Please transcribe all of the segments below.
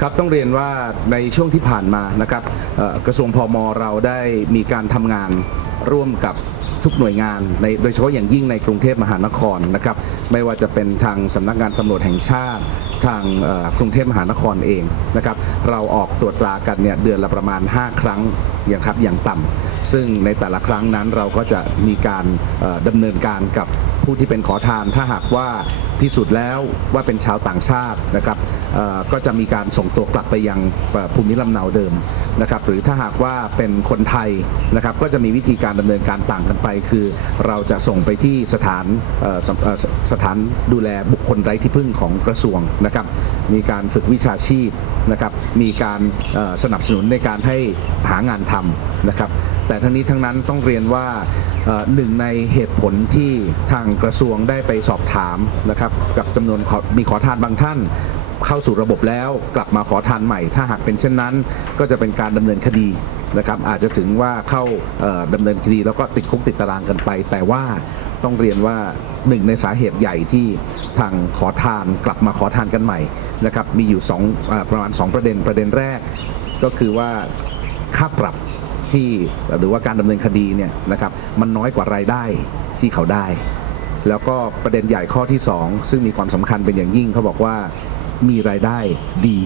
ครับต้องเรียนว่าในช่วงที่ผ่านมานะครับกระทรวงพมเราได้มีการทำงานร่วมกับทุกหน่วยงานในโดยเฉพาะอย่างยิ่งในกรุงเทพมหานครนะครับไม่ว่าจะเป็นทางสำนักงานตำรวจแห่งชาติ ทางกรุงเทพมหานครเองนะครับเราออกตรวจตรากันเนี่ยเดือนละประมาณ 5 ครั้งอย่างครับอย่างต่ำซึ่งในแต่ละครั้งนั้นเราก็จะมีการดำเนินการกับ ผู้ที่เป็นขอทานถ้าหากว่าพิสูจน์แล้วว่าเป็นชาวต่างชาตินะครับก็จะมีการส่งตัวกลับไปยังภูมิลำเนาเดิมนะครับหรือถ้าหากว่าเป็นคนไทยนะครับก็จะมีวิธีการดำเนินการต่างกันไป คือเราจะส่งไปที่สถานสสถานดูแลบุคคลไร้ที่พึ่งของกระทรวงนะครับมีการฝึกวิชาชีพ นะครับมีการสนับสนุนในการให้หางานทำนะครับ แต่ทั้งนี้ทั้งนั้นต้องเรียนว่าหนึ่งในเหตุผลที่ทางกระทรวงได้ไปสอบถามนะครับกับจำนวนขอมีขอทานบางท่านเข้าสู่ระบบแล้วกลับมาขอทานใหม่ ถ้าหากเป็นเช่นนั้น ก็จะเป็นการดำเนินคดีนะครับอาจจะถึงว่าเข้าเอ่อดำเนินคดีแล้วก็ติดคุกติดตารางกันไป แต่ว่า ต้องเรียนว่าหนึ่งในสาเหตุใหญ่ที่ทางขอทานกลับมาขอทานกันใหม่นะครับมีอยู่สองประมาณ 2 ประเด็นประเด็นแรก ก็คือว่าค่าปรับที่หรือว่าการดำเนินคดีเนี่ยนะครับมันน้อยกว่ารายได้ที่เขาได้ แล้วก็ประเด็นใหญ่ข้อที่ 2 ซึ่งมีความสำคัญเป็นอย่างยิ่งเขาบอกว่ามีรายได้ดี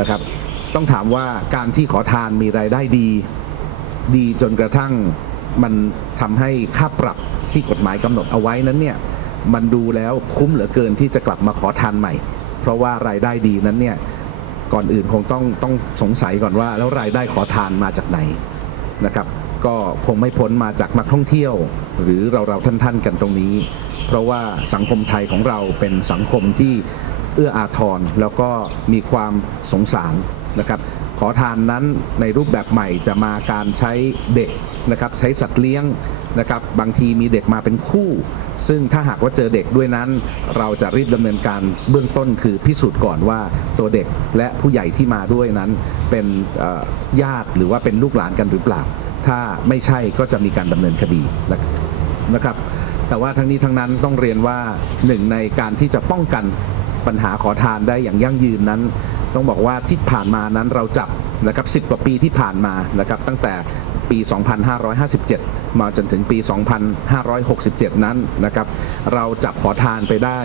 นะครับต้องถามว่าการที่ขอทานมีรายได้ดี ดีจนกระทั่ง มันทำให้ค่าปรับที่กฎหมายกำหนดเอาไว้นั้นเนี่ยมันดูแล้วคุ้มเหลือเกินที่จะกลับมาขอทานใหม่ เพราะว่ารายได้ดีนั้นเนี่ยก่อนอื่นคงต้องต้องสงสัยก่อนว่า แล้วรายได้ขอทานมาจากไหนนะครับ ก็คงไม่พ้นมาจากนักท่องเที่ยว หรือเราเราท่านๆกันตรงนี้ เพราะว่าสังคมไทยของเราเป็นสังคมที่เอื้ออาทรแล้วก็มีความสงสารนะครับ ขอทานนั้นในรูปแบบใหม่จะมาการใช้เด็กนะครับใช้สัตว์เลี้ยงนะครับบางทีมีเด็กมาเป็นคู่ ซึ่งถ้าหากว่าเจอเด็กด้วยนั้น เราจะรีบดำเนินการเบื้องต้นคือพิสูจน์ก่อนว่าตัวเด็กและผู้ใหญ่ที่มาด้วยนั้นเป็นญาติหรือว่าเป็นลูกหลานกันหรือเปล่า ถ้าไม่ใช่ก็จะมีการดำเนินคดีนะครับ แต่ว่าทั้งนี้ทั้งนั้นต้องเรียนว่าหนึ่งในการที่จะป้องกันปัญหาขอทานได้อย่างยั่งยืนนั้น ต้องบอกว่าที่ผ่านมานั้นเราจับนะครับ10กว่าปีที่ผ่านมานะครับตั้งแต่ปี 2557 มาจนถึงปี 2567 นั้นนะครับเราจับขอทานไปได้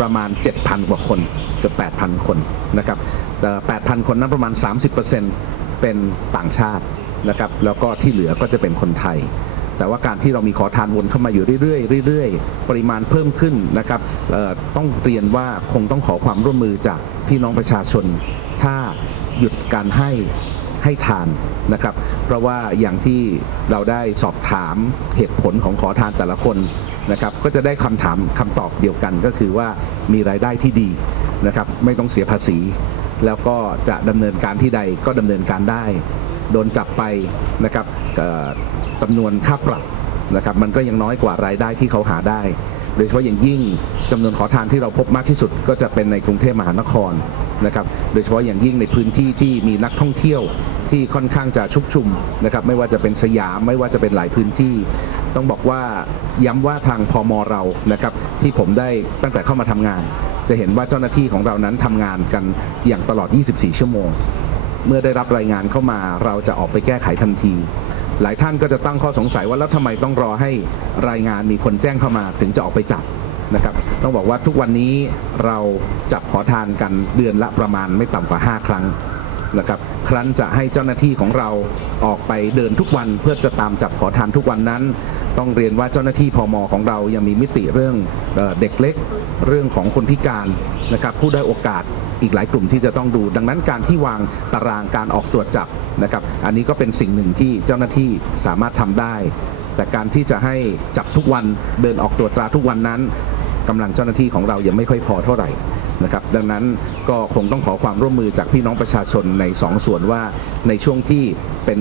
ประมาณ 7,000 กว่าคนเกือบ 8,000 คนนะครับแต่8,000 คนนั้นประมาณ 30%เป็นต่างชาตินะครับแล้วก็ที่เหลือก็จะเป็นคนไทย แต่ว่าการที่เรามีขอทานวนเข้ามาอยู่เรื่อยๆเรื่อยๆ ปริมาณเพิ่มขึ้นนะครับต้องเรียนว่าคงต้องขอความร่วมมือจากพี่น้องประชาชน ถ้าหยุดการให้ให้ทานนะครับ เพราะว่าอย่างที่เราได้สอบถามเหตุผลของขอทานแต่ละคนนะครับ ก็จะได้คำถามคำตอบเดียวกันก็คือว่ามีรายได้ที่ดีนะครับ ไม่ต้องเสียภาษี แล้วก็จะดำเนินการที่ใดก็ดำเนินการได้ โดนจับไปนะครับจำนวนค่าปรับนะครับมันก็ยังน้อยกว่ารายได้ที่เขาหาได้โดยเฉพาะอย่างยิ่งจำนวนขอทานที่เราพบมากที่สุด ก็จะเป็นในกรุงเทพมหานครนะครับโดยเฉพาะอย่างยิ่งในพื้นที่ที่มีนักท่องเที่ยวที่ค่อนข้างจะชุกชุมนะครับไม่ว่าจะเป็นสยามไม่ว่าจะเป็นหลายพื้นที่ ต้องบอกว่าย้ำว่าทางพมเรานะครับที่ผมได้ตั้งแต่เข้ามาทำงาน จะเห็นว่าเจ้าหน้าที่ของเรานั้นทำงานกันอย่างตลอด 24 ชั่วโมง เมื่อได้รับรายงานเข้ามา เราจะออกไปแก้ไขทันที หลายท่านก็จะตั้งข้อสงสัยว่าแล้วทำไมต้องรอให้รายงานมีคนแจ้งเข้ามาถึงจะออกไปจับนะครับต้องบอกว่าทุกวันนี้เราจับขอทานกันเดือนละประมาณไม่ต่ำกว่า 5 ครั้งนะครับครั้นจะให้เจ้าหน้าที่ของเราออกไปเดินทุกวันเพื่อจะตามจับขอทานทุกวันนั้น ต้องเรียนว่าเจ้าหน้าที่พมของเรายังมีมิติเรื่องเด็กเล็ก เรื่องของคนพิการนะครับผู้ได้โอกาส อีกหลายกลุ่มที่จะต้องดู ดังนั้นการที่วางตารางการออกตรวจจับนะครับ อันนี้ก็เป็นสิ่งหนึ่งที่เจ้าหน้าที่สามารถทำได้ แต่การที่จะให้จับทุกวันเดินออกตรวจตราทุกวันนั้นกำลังเจ้าหน้าที่ของเรายังไม่ค่อยพอเท่าไหร่ นะครับดังนั้นก็คงต้องขอความร่วมมือจากพี่น้องประชาชนในสองส่วนว่าในช่วงที่เป็น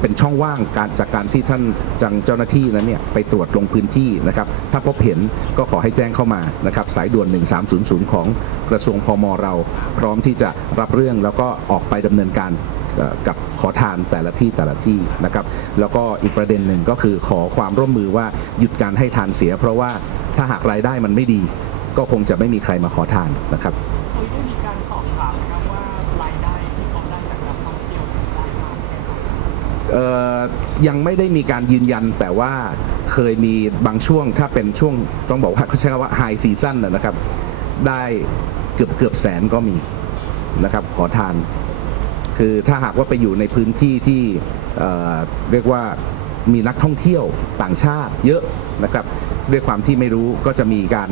เป็นช่องว่างการจากการที่ท่านจังเจ้าหน้าที่นั้นเนี่ยไปตรวจลงพื้นที่นะครับถ้าพบเห็นก็ขอให้แจ้งเข้ามานะครับสายด่วน 1300 ของกระทรวงพมเรา พร้อมที่จะรับเรื่องแล้วก็ออกไปดำเนินการกับขอทานแต่ละที่แต่ละที่นะครับ แล้วก็อีกประเด็นหนึ่งก็คือขอความร่วมมือว่าหยุดการให้ทานเสีย เพราะว่าถ้าหากรายได้มันไม่ดี ก็คงจะไม่มีใครมาขอทานนะครับเคยได้มีการสอบถามนะครับว่ารายได้ที่เขาดจากการท่องเที่ยวได้มากแค่ไหนยังไม่ได้มีการยืนยันแต่ว่าเคยมีบางช่วงถ้าเป็นช่วงต้องบอกว่าเขาใช้คำว่าไฮซีซั่นนะครับ ได้เกือบเกือบแสนก็มีนะครับขอทาน คือถ้าหากว่าไปอยู่ในพื้นที่ที่เรียกว่ามีนักท่องเที่ยวต่างชาติเยอะนะครับ ด้วยความที่ไม่รู้ก็จะมีการ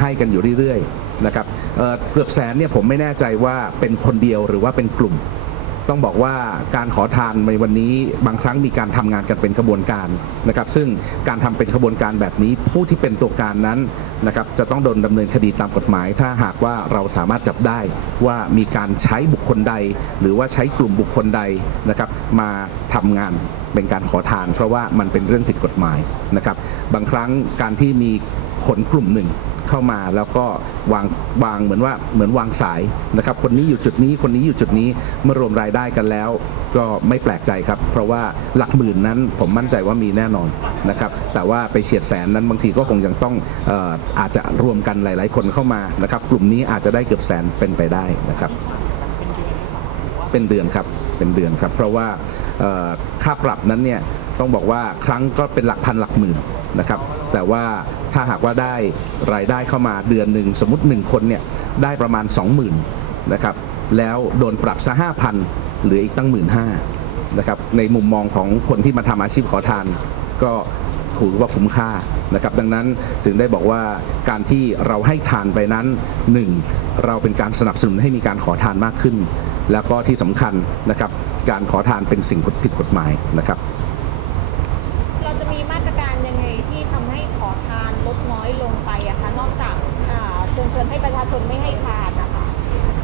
ให้กันอยู่เรื่อยๆนะครับเเกือบแสนเนี่ยผมไม่แน่ใจว่าเป็นคนเดียวหรือว่าเป็นกลุ่ม ต้องบอกว่าการขอทานในวันนี้บางครั้งมีการทำงานกันเป็นขบวนการนะครับ ซึ่งการทำเป็นขบวนการแบบนี้ ผู้ที่เป็นตัวการนั้นนะครับจะต้องโดนดำเนินคดีตามกฎหมาย ถ้าหากว่าเราสามารถจับได้ว่ามีการใช้บุคคลใด หรือว่าใช้กลุ่มบุคคลใดนะครับมาทำงานเป็นการขอทาน เพราะว่ามันเป็นเรื่องผิดกฎหมายนะครับ บางครั้งการที่มีคนกลุ่มหนึ่ง เข้ามาแล้วก็วางวางเหมือนว่าเหมือนวางสายนะครับ คนนี้อยู่จุดนี้คนนี้อยู่จุดนี้เมื่อรวมรายได้กันแล้ว ก็ไม่แปลกใจครับ เพราะว่าหลักหมื่นนั้นผมมั่นใจว่ามีแน่นอนนะครับ แต่ว่าไปเฉียดแสนนั้นบางทีก็คงยังต้องเอ่ออาจจะรวมกันหลาย ๆ คนเข้ามานะครับ กลุ่มนี้อาจจะได้เกือบแสนเป็นไปได้นะครับ เป็นเดือนครับเป็นเดือนครับ เพราะว่าค่าปรับนั้นเนี่ยต้องบอกว่าครั้งก็เป็นหลักพันหลักหมื่นนะครับ แต่ว่าถ้าหากว่าได้รายได้เข้ามาเดือนหนึ่งสมมติ 1 คนเนี่ยได้ประมาณ 20,000นะครับแล้วโดนปรับซะ5,000เหลืออีกตั้ง 1 5ื่นนะครับในมุมมองของคนที่มาทำอาชีพขอทาน ก็ถือว่าคุ้มค่านะครับดังนั้นถึงได้บอกว่าการที่เราให้ทานไปนั้นหนึ่งเราเป็นการสนับสนุนให้มีการขอทานมากขึ้น แล้วก็ที่สำคัญนะครับการขอทานเป็นสิ่งผิดกฎหมายนะครับ เราจะมีมาตรการยังไงที่ทำให้ขอทานลดน้อยลงไปอะคะนอกจากอ่าเชิญ ชนไม่ให้ทานนะคะ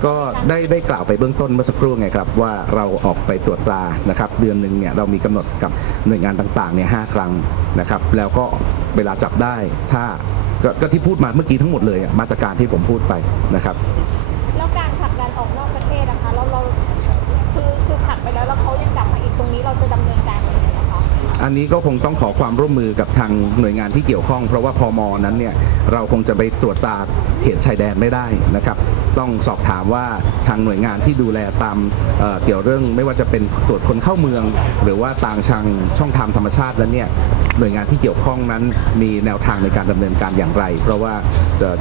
ก็ได้ได้กล่าวไปเบื้องต้นเมื่อสักครู่ไงครับว่าเราออกไปตรวจตรานะครับ เดือนหนึ่งเนี่ยเรามีกำหนดกับหน่วยงานต่างๆเนี่ยห้าครั้งนะครับ แล้วก็เวลาจับได้ถ้าก็ก็ที่พูดมาเมื่อกี้ทั้งหมดเลยมาตรการที่ผมพูดไปนะครับ อันนี้ก็คงต้องขอความร่วมมือกับทางหน่วยงานที่เกี่ยวข้อง เพราะว่าพมนั้นเนี่ยเราคงจะไปตรวจตาเขตชายแดนไม่ได้นะครับ ต้องสอบถามว่าทางหน่วยงานที่ดูแลตามเเกี่ยวเรื่องไม่ว่าจะเป็นตรวจคนเข้าเมือง หรือว่าต่างชังช่องทางธรรมชาติแล้วเนี่ยหน่วยงานที่เกี่ยวข้องนั้นมีแนวทางในการดำเนินการอย่างไร เพราะว่า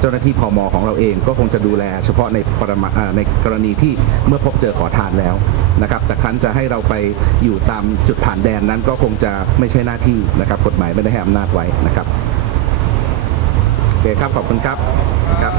เจ้าหน้าที่พมของเราเองก็คงจะดูแลเฉพาะในปรมาในกรณีที่เมื่อพบเจอขอทานแล้วนะครับแต่ครั้นจะให้เราไปอยู่ตามจุดผ่านแดนนั้นก็คงจะไม่ใช่หน้าที่นะครับกฎหมายไม่ได้ให้อำนาจไว้นะครับโอเคครับขอบคุณครับครับ